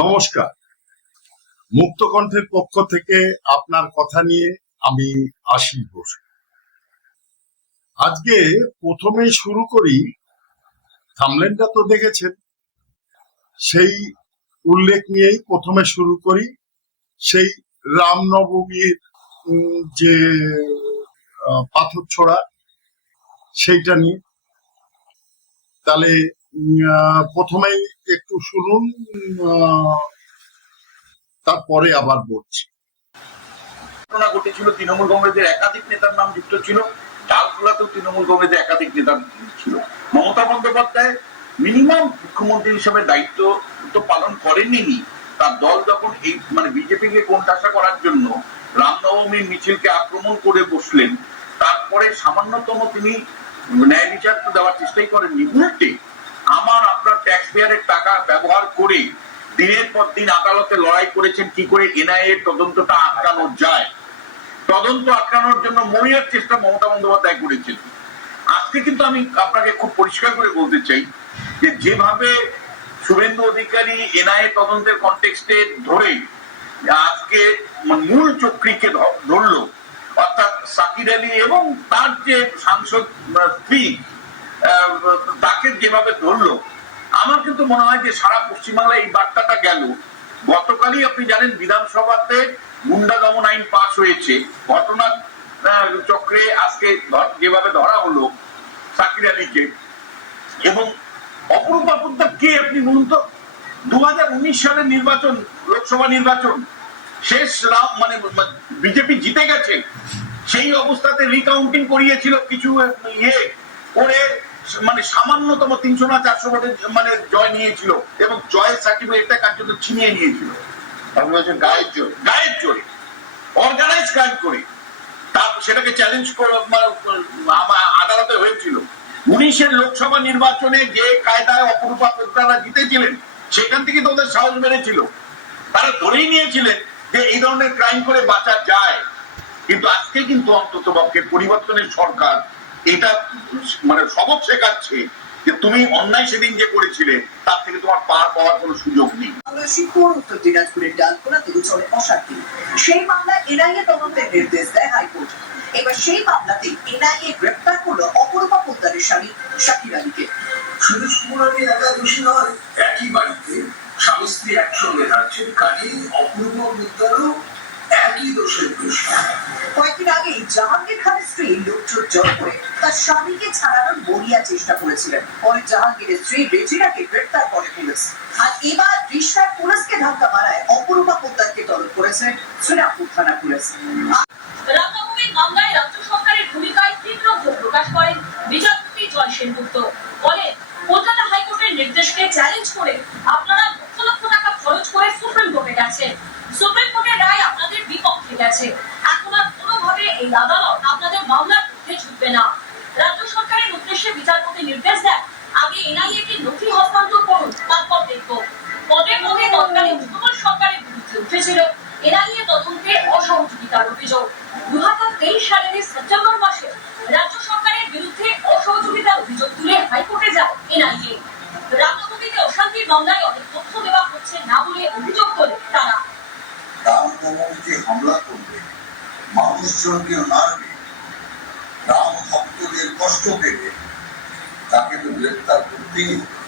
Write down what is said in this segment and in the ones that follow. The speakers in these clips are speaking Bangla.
নমস্কার। মুক্তকণ্ঠের পক্ষ থেকে আপনার কথা নিয়ে আমি আশিস বসু। আজকে প্রথমেই শুরু করি, থাম্বনেলটা তো দেখেছেন, সেই উল্লেখ নিয়েই প্রথমে শুরু করি। সেই রামনবমীর যে পাথর ছোড়া, সেইটা নিয়ে। তাহলে প্রথমেই একটু শুনুন, তারপরে আবার বলছি। ঘটনা ঘটেছিল, তৃণমূল কংগ্রেসের একাধিক নেতার নাম যুক্ত ছিল। ডালখোলাতেও তৃণমূল কংগ্রেসের একাধিক নেতা ছিল। মমতা বন্দ্যোপাধ্যায় মিনিমাম মুখ্যমন্ত্রী হিসেবে দায়িত্ব তো পালন করেননি। তার দল যখন এই বিজেপিকে কোণঠাসা করার জন্য রামনবমীর মিছিলকে আক্রমণ করে বসলেন, তারপরে সামান্যতম তিনি ন্যায় বিচার তো দেওয়ার চেষ্টাই করেননি। উল্টে আমার আপনার ট্যাক্স পেয়ারের টাকা ব্যবহার করে দিনের পর দিন আদালতে লড়াই করেছেন কি করে এনআইএ তদন্তটা আটকানো যায়। তদন্ত আটকানোর জন্য মরিয়ার চেষ্টা মমতা বন্দ্যোপাধ্যায় করেছেন। আজকে কিন্তু আমি আপনাকে খুব পরিষ্কার করে বলতে চাই যে যেভাবে শুভেন্দু অধিকারী এনআইএ তদন্তের কনটেক্সটে ধরে আজকে মূল চক্রীকে ধরলো, অর্থাৎ সাকির আলী এবং তার যে সাংসদ স্ত্রী, তাকে যেভাবে ধরলো, আমার কিন্তু মনে হয় যে সারা পশ্চিমবাংলায় এই বার্তাটা গেল। গতকালই আপনি জানেন বিধানসভাতে গুন্ডা দমন আইন পাস হয়েছে। ঘটনা চক্রে আজকে যেভাবে ধরা হলো সাকির আলীকে এবং অপরূপা পোদ্দার কে আপনি বলুন তো। 2019 সালের নির্বাচন, লোকসভা নির্বাচন শেষ, বিজেপি জিতে গেছে, সেই অবস্থাতে রিকাউন্টিং করিয়েছিল কিছু করে, সামান্যতম 300 না 400 ভোটে জয় নিয়েছিল এবং জয়ের সার্টিফিকেটটা কার্যত ছিনিয়ে নিয়েছিল। গায়ের জোরে অর্গানাইজ ক্রাইম করে সেটাকে চ্যালেঞ্জ করে আদালতে হয়েছিল। 19-এর লোকসভা নির্বাচনে যে কায়দায় অপরূপা পোদ্দাররা জিতেছিলেন, সেখান থেকে তো ওদের সাহস বেড়েছিল। তারা ধরেই নিয়েছিলেন যে এই ধরনের ক্রাইম করে বাঁচা যায়। কিন্তু আজকে কিন্তু অন্তত পক্ষে পরিবর্তনের সরকার এটা সবক শেখাচ্ছে যে তুমি অন্যায় সেদিন যে করেছিলে তার থেকে তোমার পার পাওয়ার কোনো সুযোগ নেই। উত্তর দিনাজপুরের ডালখোলাতে চলে অশান্তি। সেই মামলায় এনআইএ তদন্তের নির্দেশ দেয় হাইকোর্ট। এবার সেই মামলাতে এনআইএ গ্রেপ্তার করলো অপরূপা পোদ্দারের স্বামী সাকির আলীকে। শুধু সুমনাকে একা দোষী নয়, একই বাড়িতে স্বামী স্ত্রী একসঙ্গে থাকছেন, কাজেই অপরূপা পোদ্দারও একই দোষের দোষী। কয়েকদিন আগেই জাহাঙ্গীর খানের স্ত্রী লোকজোট জড়ো করে তার স্বামীকে ছাড়ানোর মরিয়া চেষ্টা করেছিলেন। পরে জাহাঙ্গীরের স্ত্রী রেজিনাকে গ্রেপ্তার করে পুলিশ। আর এবার রিশাদ পুলিশকে ধাক্কা মারায় অপরূপা পোদ্দারকে তলব করেছে শ্রীরামপুর থানা পুলিশ। রামনবমীর মামলায় রাজ্য সরকারের ভূমিকায় তীব্র ক্ষোভ প্রকাশ করেন বিচারপতি জয় সেনগুপ্ত। বলেন, কলকাতা হাইকোর্টের নির্দেশকে চ্যালেঞ্জ করে আপনারা লক্ষ লক্ষ টাকা খরচ করে সুপ্রিম কোর্টে গেছেন। সুপ্রিম কোর্টের রায় আপনাদের বিপক্ষে গেছে। এখন আর কোনোভাবে এই আদালত আপনাদের মামলার পক্ষে ঝুঁকবে না। রাজ্য সরকারের উদ্দেশ্যে বিচারপতি নির্দেশ দেন, আগে এনআইএ কে নথি হস্তান্তর করুন, তারপর দেখব। পদের মধ্যে তৎকালীন তৃণমূল সরকারের বিরুদ্ধে উঠেছিল এনআইএ তদন্তে অসহযোগিতার অভিযোগ। 2023 সালের সেপ্টেম্বর মাসে রাজ্য সরকারের বিরুদ্ধে অসহযোগিতার অভিযোগ তুলে হাইকোর্টে যায় এনআইএ। রামনবমীতে অশান্তির মামলায় অনেক তথ্য দেওয়া হচ্ছে না বলে অভিযোগ তোলে তারা। রামনবমীতে হামলা করবে, মানুষজনকে মারবে, রাম ভক্তদের কষ্ট দেবে, তাকে তো গ্রেপ্তার করতেই হবে।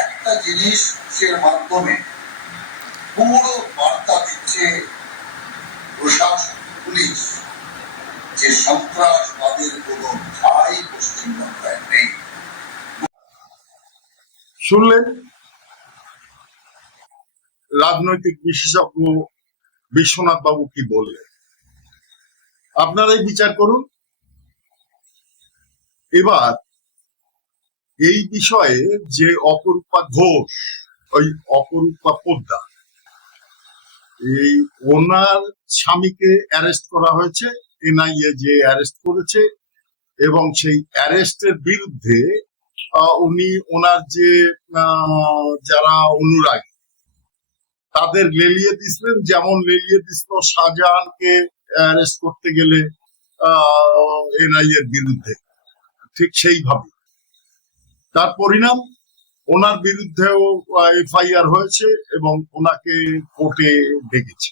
একটা জিনিস এর মাধ্যমে পুরো বার্তা দিচ্ছে প্রশাসন, পুলিশ, যে সন্ত্রাসবাদের কোনো ঠাঁই পশ্চিমবঙ্গে নেই। শুনলেন রাজনৈতিক বিশেষজ্ঞ বিশ্বনাথ বাবু কি বললেন, আপনারাই বিচার করুন। এবার এই বিষয়ে যে অপরূপা ঘোষ, ওই অপরূপা পোদ্দার, এই ওনার স্বামীকে অ্যারেস্ট করা হয়েছে, এনআইএ যে অ্যারেস্ট করেছে, এবং সেই অ্যারেস্টের বিরুদ্ধে উনি ওনার যে যারা অনুরাগী তাদের লেলিয়ে দিছিলেন, যেমন লেলিয়ে দিছিল শাহজাহানকে অ্যারেস্ট করতে গেলে এনআইএর বিরুদ্ধে, ঠিক সেইভাবে তার পরিণাম ওনার বিরুদ্ধেও এফআইআর হয়েছে এবং ওনাকে কোর্টে ডেকেছে।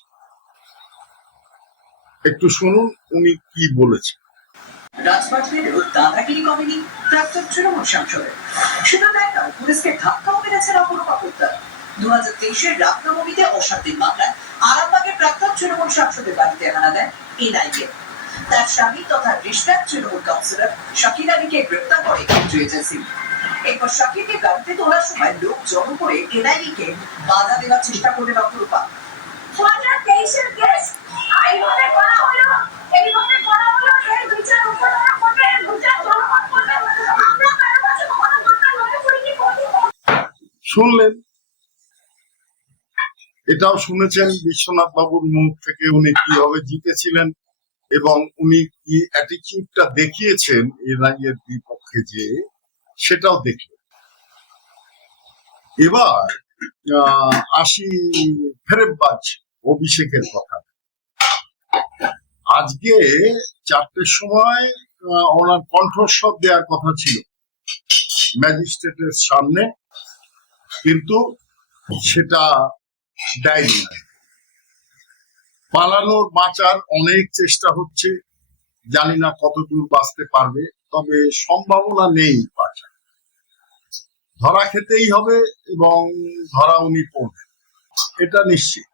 একটু শুনুন উনি কি বলেছে। রাজপাট পেলেও দাদাগিরি কমেনি প্রাক্তন তৃণমূল সাংসদের। শুধু তাই নয়, পুলিশকে ধাক্কাও মেরেছেন অপরূপা পোদ্দার। 2023-এর রামনবমীতে অশান্তির মামলায় আরামবাগের প্রাক্তন তৃণমূল সাংসদের বাড়িতে হানা দেন এনআইএ। তার স্বামী তথা রিশনার তৃণমূল কাউন্সিলর শাকিল আলীকে গ্রেপ্তার করে কেন্দ্রীয় এজেন্সি। এরপর শাকিলকে গাড়িতে তোলার সময় লোক জড়ো করে এনআইএ-কে বাধা দেওয়ার চেষ্টা করলেন অপরূপা। 2023-এর কেস আইভাবে করা হলো, এইভাবে করা হলো, এর বিচার উপরওয়ালা করবে, এর বিচার জনগণ করবে। আমরা কারো কাছে কোনো দরকার নয় করি কি করব। শুনলেন, এটাও শুনেছেন বিশ্বনাথ বাবুর মুখ থেকে উনি কিভাবে জিতেছিলেন এবং উনি কি অ্যাটিটিউডটা দেখিয়েছেন এনআইএর বিপক্ষে, যে সেটাও দেখলেন। এবার আসি ফেরেববাজ অভিষেকের কথা। আজকে 4টের সময় ওনার কণ্ঠস্বর দেওয়ার কথা ছিল ম্যাজিস্ট্রেটের সামনে, কিন্তু সেটা দেয়নি। পালানোর বাঁচার অনেক চেষ্টা হচ্ছে, জানি না কতদূর বাঁচতে পারবে, তবে সম্ভাবনা নেই বাঁচার। ধরা খেতেই হবে এবং ধরা উনি পড়বেন, এটা নিশ্চিত।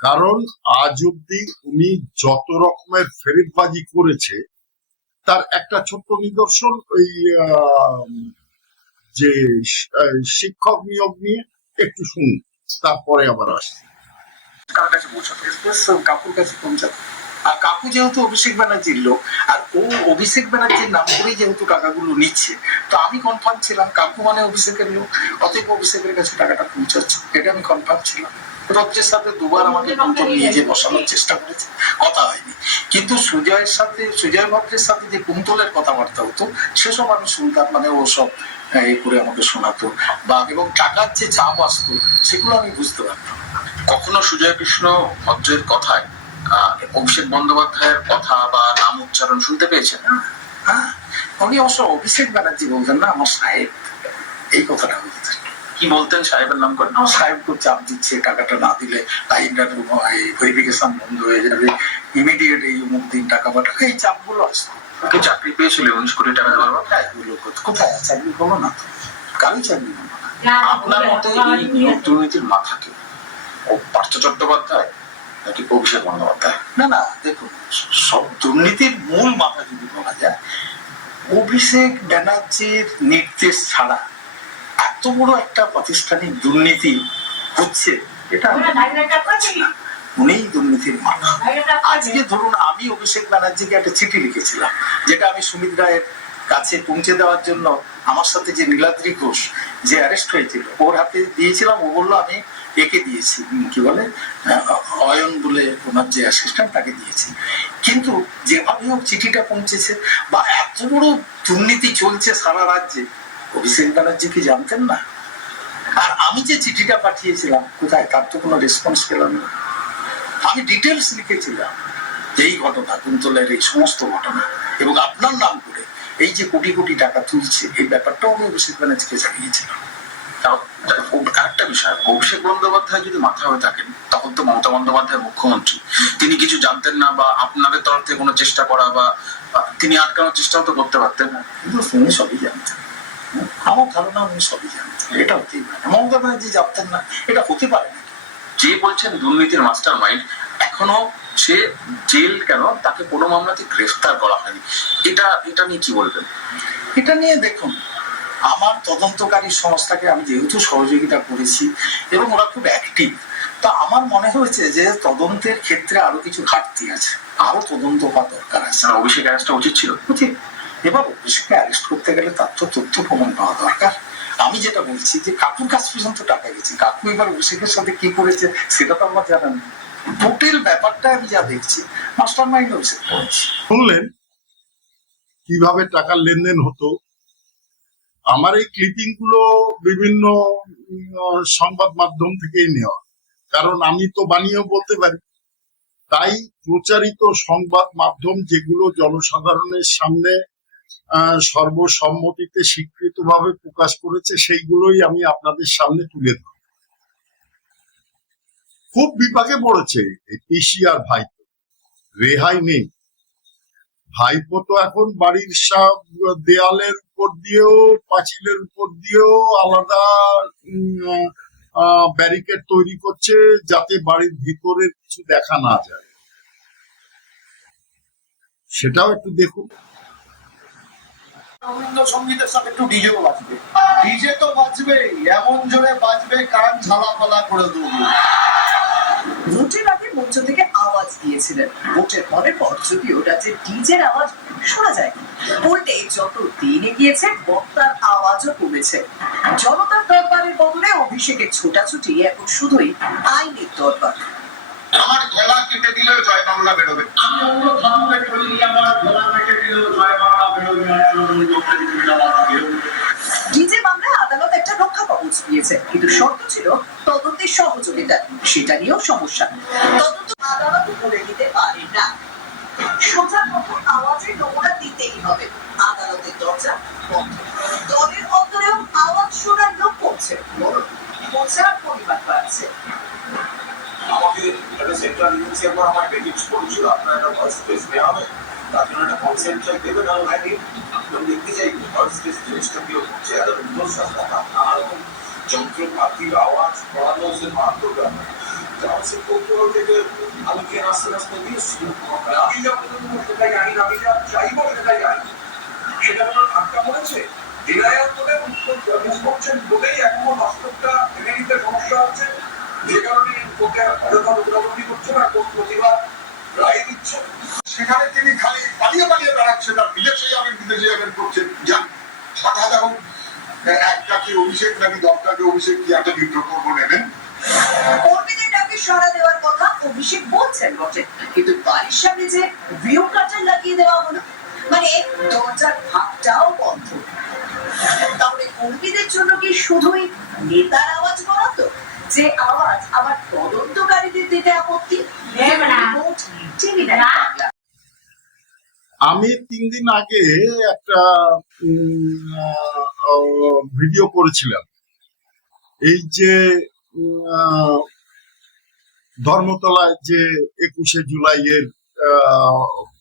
কারণ আজ অব্দি উনি যত রকমের ফেরেববাজি করেছে তার একটা ছোট্ট নিদর্শন ওই যে শিক্ষক নিয়োগ নিয়ে। একটু শুনুন, তারপরে আবার আসছি। কার কাছে পৌঁছাতো? কাকুর কাছে পৌঁছাতো। আর কাকু যেহেতু অভিষেক ব্যানার্জির লোক, আর ও অভিষেক ব্যানার্জির নাম করেই যেহেতু টাকাগুলো নিচ্ছে, তো আমি কনফার্ম ছিলাম কাকু মানে অভিষেকের লোক, অতএব অভিষেকের কাছে টাকাটা পৌঁছাচ্ছে, এটা আমি কনফার্ম ছিলাম। রজ্জের সাথে দুবার আমাকে বন্ধ নিয়ে যে বসানোর চেষ্টা করেছে, কথা হয়নি। কিন্তু সুজয়ের সাথে, সুজয় ভদ্রের সাথে যে কুন্তলের কথাবার্তা হতো সেসব আমি শুনতাম, মানে ও সব এই করে আমাকে শোনাতো, বা এবং টাকার যে চাপ আসতো সেগুলো আমি বুঝতে পারতাম। কখনো সুজয় কৃষ্ণ ভদ্রের কথায় অভিষেক বন্দ্যোপাধ্যায়ের কথা বা নাম উচ্চারণ শুনতে পেয়েছেন? হ্যাঁ, উনি অবশ্য অভিষেক ব্যানার্জি বলতেন না, আমার সাহেব, এই কথাটা বলতেন। কি বলতেন সাহেবের নাম করে? আমার সাহেব খুব চাপ দিচ্ছে, টাকাটা না দিলে ভেরিফিকেশন বন্ধ হয়ে যাবে, ইমিডিয়েট এই অমুক দিন টাকা পাঠাবে, এই চাপগুলো আসতো। ওকে চাকরি পেয়েছিল 19 কোটি টাকা দেওয়ার পর? হ্যাঁ, এগুলো কোথায় চাকরি হলো না তো, কারোই চাকরি হলো না। আপনার মতে এই নিয়োগ দুর্নীতির মাথা কে? ও পার্থ চট্টোপাধ্যায় নাকি অভিষেক বন্দ্যোপাধ্যায়? না না, দেখুন, সব দুর্নীতির মূল মাথা যদি বলা যায়, অভিষেক ব্যানার্জির নির্দেশ ছাড়া এত বড় একটা প্রাতিষ্ঠানিক দুর্নীতি হচ্ছে, এটা উনিই দুর্নীতির মাথা। আজকে ধরুন আমি অভিষেক ব্যানার্জিকে একটা চিঠি লিখেছিলাম, যেটা আমি সুমিত রায়ের কাছে পৌঁছে দেওয়ার জন্য আমার সাথে যে নীলাদ্রি ঘোষ যে অ্যারেস্ট হয়েছিল ওর হাতে দিয়েছিলাম। ও বললো আমি একে দিয়েছি, কি বলে অয়ন বলে ওনার যে অ্যাসিস্ট্যান্ট, তাকে দিয়েছি। কিন্তু যেভাবে হোক চিঠিটা পৌঁছেছে, বা এত বড় দুর্নীতি চলছে সারা রাজ্যে, অভিষেক ব্যানার্জি কি জানতেন না? আর আমি যে চিঠিটা পাঠিয়েছিলাম কোথায়, তার তো কোনো রেসপন্স পেলাম না। আমি ডিটেলস লিখেছিলাম এই ঘটনা, কুন্তলের এই সমস্ত ঘটনা, এবং আপনার নাম করে এই যে কোটি কোটি টাকা তুলছে, এই ব্যাপারটাও আমি অভিষেক ব্যানার্জিকে জানিয়েছিলাম। আরেকটা বিষয়, অভিষেক বন্দ্যোপাধ্যায় যদি মাথা হয়ে থাকেন, তখন তো মমতা বন্দ্যোপাধ্যায় মুখ্যমন্ত্রী, তিনি কিছু জানতেন না, বা আপনাদের তরফ থেকে কোনো চেষ্টা করা বা তিনি আটকানোর চেষ্টাও তো করতে পারতেন না। কিন্তু উনি সবই জানতেন, আমার ধারণা উনি সবই জানতেন, এটা হতেই পারে। মমতা ব্যানার্জি জানতেন না, এটা হতে পারে না। যে বলছেন দুর্নীতির মাস্টার মাইন্ড, এখনো সে জেল কেন, তাকে কোনো মামলাতে গ্রেফতার করা হয়নি, এটা নিয়ে কি বলবেন? এটা নিয়ে দেখুন, আমার তদন্তকারী সংস্থাকে আমি যেহেতু সহযোগিতা করেছি এবং ওরা খুব অ্যাক্টিভ, তা আমার মনে হয়েছে যে তদন্তের ক্ষেত্রে আরো কিছু ঘাটতি আছে, আরো তদন্ত হওয়া দরকার আছে। অভিষেক অ্যারেস্টটা উচিত ছিল। উচিত। এবার অভিষেককে অ্যারেস্ট করতে গেলে তার তো তথ্য প্রমাণ পাওয়া দরকার। আমি যেটা বলছি যে কাকুর কাছ পর্যন্ত টাকা গেছে, কাকু এবার অভিষেকের সাথে কি করেছে সেটা তো আমার জানা নেই। টোটাল ব্যাপারটা আমি যা দেখছি, মাস্টার মাইন্ড অভিষেক করেছে। শুনলেন কিভাবে টাকার লেনদেন হতো। আমার এই ক্লিপিং গুলো বিভিন্ন সংবাদ মাধ্যম থেকেই নেওয়া, কারণ আমি তো বানিয়েও বলতে পারি। তাই প্রচারিত সংবাদ মাধ্যম যেগুলো জনসাধারণের সামনে সর্বসম্মতিতে স্বীকৃতভাবে প্রকাশ করেছে, সেইগুলোই আমি আপনাদের সামনে তুলে ধরব। খুব বিপাকে পড়েছে এই পিসি আর ভাইপো, রেহাই নেই। ভাইপো তো এখন বাড়ির সব দেয়ালের উপর দিয়েও পাঁচিলের উপর দিয়েও আলাদা ব্যারিকেড তৈরি করছে, যাতে বাড়ির ভিতরের কিছু দেখা না যায়। সেটাও একটু দেখুন। রবীন্দ্রসঙ্গীতের সাথে একটু ডিজেও বাজবে, ডিজে তো বাজবেই, এমন জোরে বাজবে কান ঝালাপালা করে দেবো। ভোটের আগে মঞ্চ থেকে আওয়াজ দিয়েছিলেন, ভোটের পরের পর যদিও রাজ্যে ডিজের আওয়াজ শোনা যায়, উল্টে যত দিন এগিয়েছে বক্তার আওয়াজও কমেছে। জনতার দরবারের বদলে অভিষেকের ছোটাছুটি এখন শুধুই আইনের দরবার। আমার গলা কেটে দিলেও জয় বাংলা বেরোবে। আমি অন্য ধর্মকে বলি, আমার গলা কেটে দিলেও জয় বাংলা বেরোবে। ডিজে মামলায় আদালত একটা রক্ষা কবচ দিয়েছে, কিন্তু শর্ত ছিল তদন্তের সহযোগিতা। সেটা নিয়েও সমস্যা, তদন্ত আদালত বলে দিতে পারে না। সোজা মতো আওয়াজের নমুনা দিতেই হবে। আদালতের দরজা বন্ধ। দলের অন্তরেও আওয়াজ শোনার লোক কমছে, বরং প্রচার পরিমাণ বাড়ছে। আমাকে একটা সেন্ট্রাল এজেন্সি একবার আমার রিকোয়েস্ট করেছিল, আপনার একটা ভয়েস স্পেস দেওয়া হবে, তার জন্য একটা কনসেন্ট চাই, দেবেন। আমি দেখতে চাই ভয়েস স্পেস জিনিসটা কি হচ্ছে, একটা রুদ্রশ্বাস নানা রকম যন্ত্রপাতির আওয়াজ পড়ানো হচ্ছে মারাত্মক ব্যাপার। জাহাজের কৌতূহল থেকে আমি কে আস্তে আস্তে দিয়েছি, আমি যা সেটাই জানি, আমি যা চাইবো সেটাই জানি। সেটা কোনো ধাক্কা পড়েছে, ডিনায়ার করে মিস করছেন বলেই এখনো বাস্তবটা মেনে নিতে সমস্যা হচ্ছে, যে কারণে কোর্টের অযথা উগ্রপন্থী করছে না, কোর্ট প্রতিবাদ রায় দিচ্ছে। সেখানে তিনি খালি পালিয়ে পালিয়ে বেড়াচ্ছেন, আর বিদেশে যাবেন করছেন। যান সাদা এবং একটাকে অভিষেক নাকি দশটাকে অভিষেক কি একটা বিজ্ঞাপন নেবেন। কর্মীদের ডাকে সাড়া দেওয়ার কথা অভিষেক বলছেন বটে, কিন্তু বাড়ির সামনে যে ভিউ কার্টেন লাগিয়ে দেওয়া হলো, মানে দরজার ভাগটাও বন্ধ। তাহলে কর্মীদের জন্য কি শুধুই নেতার আওয়াজ বরাদ্দ, যে আওয়াজ আবার তদন্তকারীদের দিতে আপত্তি? রিপোর্ট টিভি9 বাংলা। আমি 3 দিন আগে একটা ভিডিও করেছিলাম, এই যে ধর্মতলায় যে 21শে জুলাইয়ের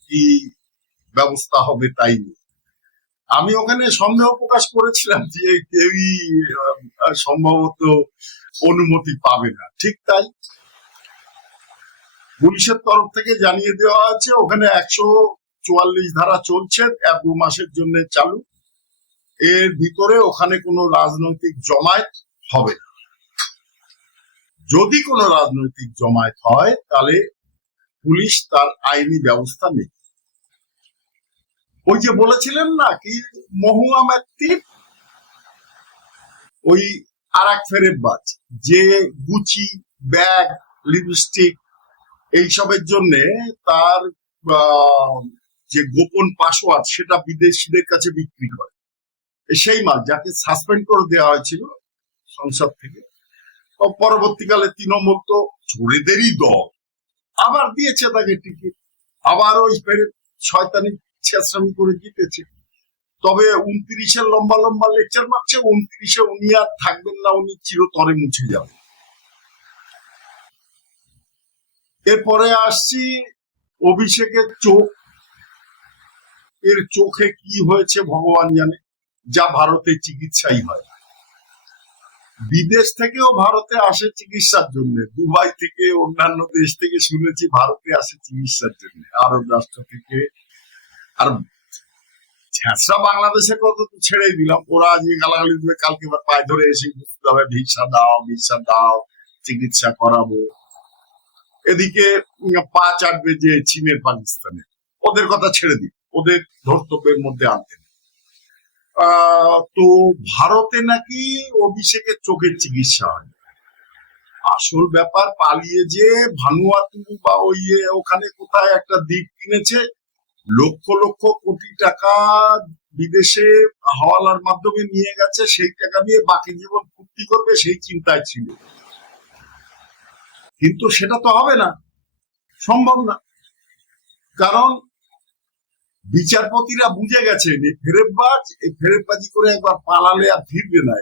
কি ব্যবস্থা হবে তাই নিয়ে। আমি ওখানে সন্দেহ প্রকাশ করেছিলাম যে কেউই সম্ভবত অনুমতি পাবে না। ঠিক তাই, পুলিশের তরফ থেকে জানিয়ে দেওয়া আছে ওখানে 144 ধারা চলছে, 2 মাসের জন্য চালু। এর ভিতরে ওখানে কোনো রাজনৈতিক জমায়েত হবে না। যদি কোনো রাজনৈতিক জমায়েত হয় তাহলে পুলিশ তার আইনি ব্যবস্থা নেবে। ওই যে বলেছিলেন না কি মহুয়া ম্যাথি, ওই আর এক ফেরেববাজ যে গুচি ব্যাগ লিপস্টিক এইসবের জন্য তার যে গোপন পাসওয়ার্ড সেটা বিদেশিদের কাছে বিক্রি করে, সেই মাল যাকে সাসপেন্ড করে দেওয়া হয়েছিল সংসদ থেকে, পরবর্তীকালে তৃণমূল তো চোরেদেরই দল আবার দিয়েছে তাকে টিকিট, আবার ওই শয়তানি ছেঁচড়ামি করে জিতেছে। তবে 29-এ লম্বা লম্বা লেকচার মারছে, 29-এ উনি আর থাকবেন না, উনি চিরতরে মুছে যাবেন। এরপরে আসছি অভিষেকের চোখ। এর চোখে কি হয়েছে ভগবান জানে, যা ভারতে চিকিৎসাই হয়। বিদেশ থেকেও ভারতে আসে চিকিৎসার জন্য, দুবাই থেকে অন্যান্য দেশ থেকে শুনেছি ভারতে আসে চিকিৎসার জন্য, আরব রাষ্ট্র থেকে। আর ছেঁচড়া বাংলাদেশের কথা তো ছেড়েই দিলাম, ওরা আজকে গালাগালি দেবে, কালকে পায়ে ধরে এসে হবে ভিসা দাও চিকিৎসা করাবো। এদিকে পা চাটবে যে চীনের পাকিস্তানে, ওদের কথা ছেড়ে দিই, ওদের ধর্তব্যের মধ্যে আনতে। তো ভারতে নাকি অভিষেকের চোখের চিকিৎসা হয়। আসল ব্যাপার পালিয়ে যে ভানুয়াতু বা ওই ওখানে কোথায় একটা দ্বীপ কিনেছে, লক্ষ লক্ষ কোটি টাকা বিদেশে হাওয়ালার মাধ্যমে নিয়ে গেছে, সেই টাকা দিয়ে বাকি জীবন ফুর্তি করবে সেই চিন্তায় ছিল। কিন্তু সেটা তো হবে না, সম্ভব না। কারণ বিচারপতিরা বুঝে গেছেন এই ফেরেববাজ, এই ফেরেববাজি করে একবার পালালে আর ফিরবে না।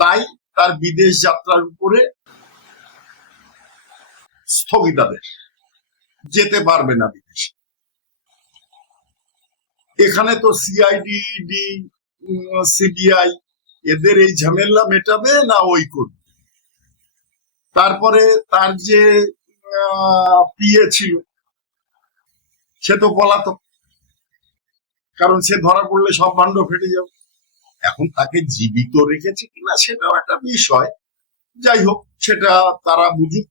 তাই তার বিদেশ যাত্রার উপরে স্থগিতাদেশ, যেতে পারবে না বিদেশে। এখানে তো সিআইডি, ইডি, সিবিআই এদের এই ঝামেলা মেটাবে না ওই করবে। তারপরে তার যে পিএ ছিল সে তো পলাতক, কারণ সে ধরা পড়লে সব ভাণ্ড ফেটে যাবে। এখন তাকে জীবিত রেখেছে কিনা সেটাও একটা বিষয়। যাই হোক, সেটা তারা বুঝুক,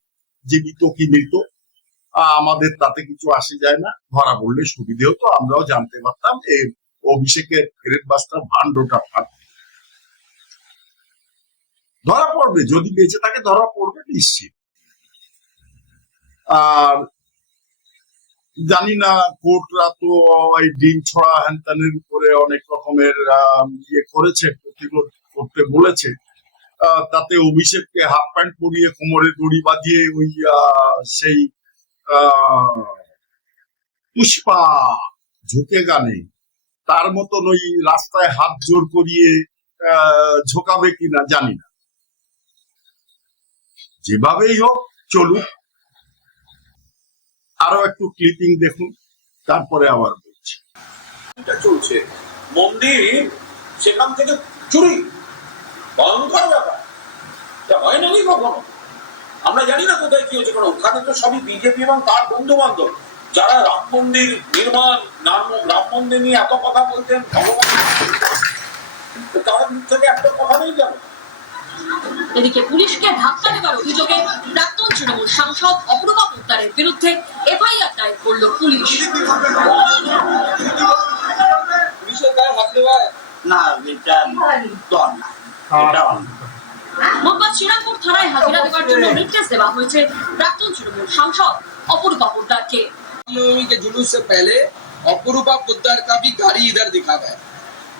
জীবিত কি মৃত আমাদের তাতে কিছু আসে যায় না। ধরা পড়লে সুবিধে হতো, আমরাও জানতে পারতাম এই অভিষেকের ফেরত বাসটা ভাণ্ডটা ফাটবে। ধরা পড়বে, যদি বেঁচে থাকে ধরা পড়বে নিশ্চিত। আর জানি না, কোর্টরা তো এই ডিম ছড়া হ্যানত্যানের উপরে অনেক রকমের ইয়ে করেছে, প্রতিরোধ করতে বলেছে। তাতে অভিষেককে হাফ প্যান্ট পরিয়ে কোমরে দড়ি বাঁধিয়ে ওই সেই পুষ্পা ঝুঁকে গানে তার মতন ওই রাস্তায় হাত জোর করিয়ে ঝোকাবে কিনা জানি না। যেভাবেই হোক চলুক। আরো একটু ক্লিপিং দেখুন, তারপরে আবার বলছি। এটা চলছে মন্দির, সেখান থেকে চুরি, ভয়ঙ্কর ব্যাপার। এটা হয় নাকি কখনো? আমরা জানি না কোথায় কি হচ্ছে। কারণ ওখানে তো সবই বিজেপি এবং তার বন্ধু বান্ধব, যারা রাম মন্দির নির্মাণ, রাম মন্দির নিয়ে এত কথা বলতেন, ভগবান তার মুখ থেকে একটা কথা নেই কেন? এদিকে পুলিশকে ধাক্কা দেওয়ার অভিযোগে প্রাক্তন তৃণমূল সাংসদ অপরূপা পোদ্দারের বিরুদ্ধে এফআইআর দায়ের করল পুলিশ। পুলিশের গায়ে হাত দেওয়া না, এটা দল না, এটা মোহাম্মদ শ্রীরামপুর থানায় হাজিরা দেওয়ার জন্য নির্দেশ দেওয়া হয়েছে প্রাক্তন তৃণমূল সাংসদ অপরূপा पोद्दार के। रामनवमी के जुलूस से पहले अपूर्वा पोद्दार का भी गाड़ी इधर दिखा गया।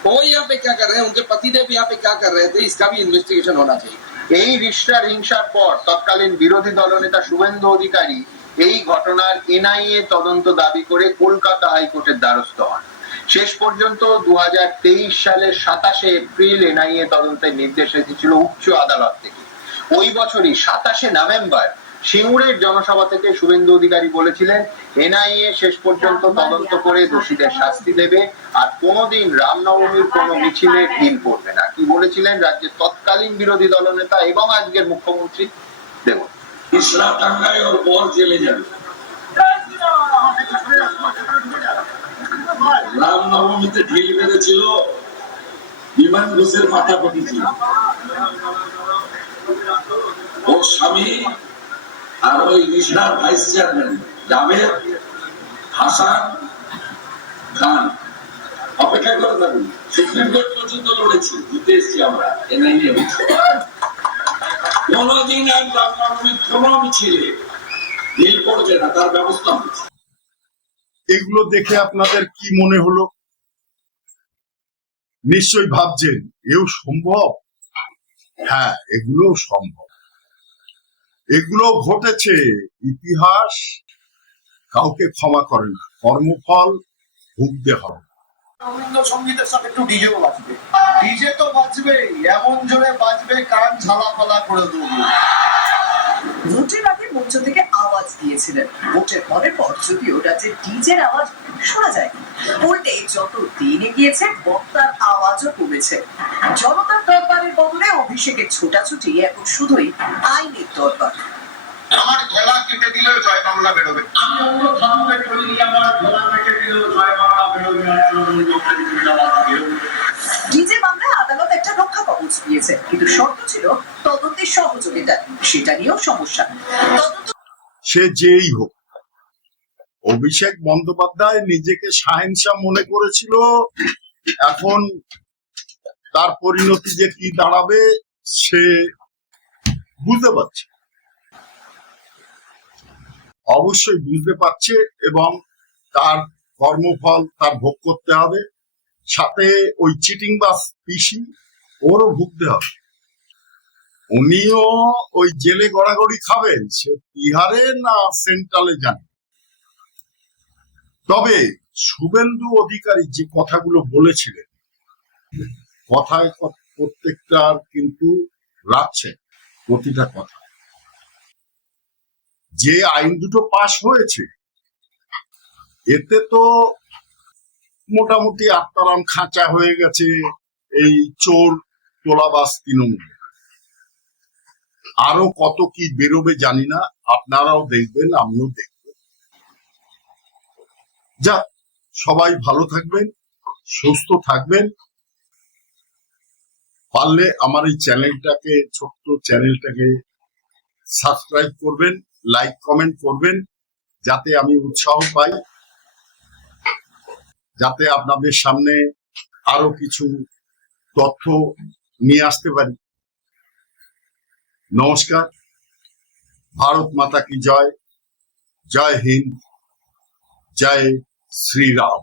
वो यहाँ पे क्या कर रहे हैं, उनके पतिदेव यहाँ पे क्या कर रहे थे, इसका भी इन्वेस्टिगेशन होना चाहिए। এই রিস্টার হিংসার পর তৎকালীন বিরোধী দলনেতা শুভেন্দু অধিকারী এই ঘটনার এনআইএ তদন্ত দাবি করে কলকাতা হাইকোর্টের দ্বারস্থ হন। শেষ পর্যন্ত 2023 সালের 27 এপ্রিল এনআইএ তদন্তের নির্দেশ এসেছিল উচ্চ আদালত থেকে। ওই বছরই 27 নভেম্বর সিঙ্গুরের জনসভা থেকে শুভেন্দু অধিকারী বলেছিলেন এনআইএ শেষ পর্যন্ত তদন্ত করে দোষীদের শাস্তি দেবে আর কোনোদিন রামনবমীর কোনো মিছিলে ঢিল পড়বে না। কি বলেছিলেন রাজ্যের তৎকালীন বিরোধী দলনেতা এবং আজকের মুখ্যমন্ত্রী? দেখুন, ইসলাম টাঙ্গায় ওর বর জেলে যাবে। রামনবমীতে ঢিল বেঁধেছিল, বিমান ঘোষের মাথা পটিছিল, ওর স্বামী আর ওই রিসরার ভাইস চেয়ারম্যান জাভেদ হাসান খান অপেক্ষা করে থাকুন। সুপ্রিম কোর্ট পর্যন্ত লড়েছি, জিতে এসছি আমরা। এনআইএ কোনদিন আর রামনবমীর কোন মিছিলে ঢিল পড়বে না, তার ব্যবস্থা হচ্ছে। এগুলো দেখে আপনাদের কি মনে হলো? নিশ্চয়ই ভাবছেন এও সম্ভব। হ্যাঁ, এগুলো সম্ভব, এগুলো ঘটেছে। ইতিহাস কাউকে ক্ষমা করে না, কর্মফল ভুগতে হবে। রবীন্দ্রসঙ্গীতের সাথে একটু ডিজেও বাজবে। ডিজে তো বাজবেই, এমন জোরে বাজবে কান ঝালাপালা করে দেবো। ভোটের আগে মঞ্চ থেকে আওয়াজ দিয়েছিলেন, ভোটের পরের পর যদিও রাজ্যে ডিজের আওয়াজ শোনা যায়, উল্টে যত দিন এগিয়েছে বক্তার আওয়াজও কমেছে। জনতার দরবারের বদলে অভিষেকের ছোটাছুটি এখন শুধুই আইনের দরবার। আমার গলা কেটে দিলেও জয় বাংলা বেরোবে। আমি অন্য ধর্মকে চলি, আমার গলা কেটে দিলেও জয় বাংলা বেরোবে না। ডিজে মামলায় আদালত একটা রক্ষা কবচ দিয়েছে, কিন্তু শর্ত ছিল তদন্তের সহযোগিতা। সেটা নিয়েও সমস্যা। তদন্ত সে যেই হোক, অভিষেক বন্দ্যোপাধ্যায় নিজেকে শাহেনশাহ মনে করেছিল, এখন তার পরিণতি যে কি দাঁড়াবে সে বুঝতে পারছে, অবশ্যই বুঝতে পারছে, এবং তার কর্মফল তার ভোগ করতে হবে। সাথে ওই চিটিং বাস পিসি ওরও ভুগতে হবে। উনিও ওই জেলে গড়াগড়ি খাবেন, সে বিহারে না সেন্ট্রালে জানেন। তবে শুভেন্দু অধিকারী যে কথাগুলো বলেছিলেন, কথায় প্রত্যেকটার কিন্তু রাখছে প্রতিটা কথা। যে আইন দুটো পাশ হয়েছে এতে তো মোটামুটি আত্মারাম খাঁচা হয়ে গেছে এই চোর তোলাবাস তৃণমূল। আরো কত কি বেরোবে জানি না, আপনারাও দেখবেন, আমিও দেখব। যাক, সবাই ভালো থাকবেন, সুস্থ থাকবেন। পারলে আমার এই চ্যানেলটাকে, ছোট্ট চ্যানেলটাকে সাবস্ক্রাইব করবেন, লাইক কমেন্ট করবেন, যাতে আমি উৎসাহ পাই, যাতে আপনাদের সামনে আরো কিছু তথ্য নিয়ে আসতে পারি। নমস্কার, ভারত মাতা কি জয়, জয় হিন্দ, জয় শ্রীরাম।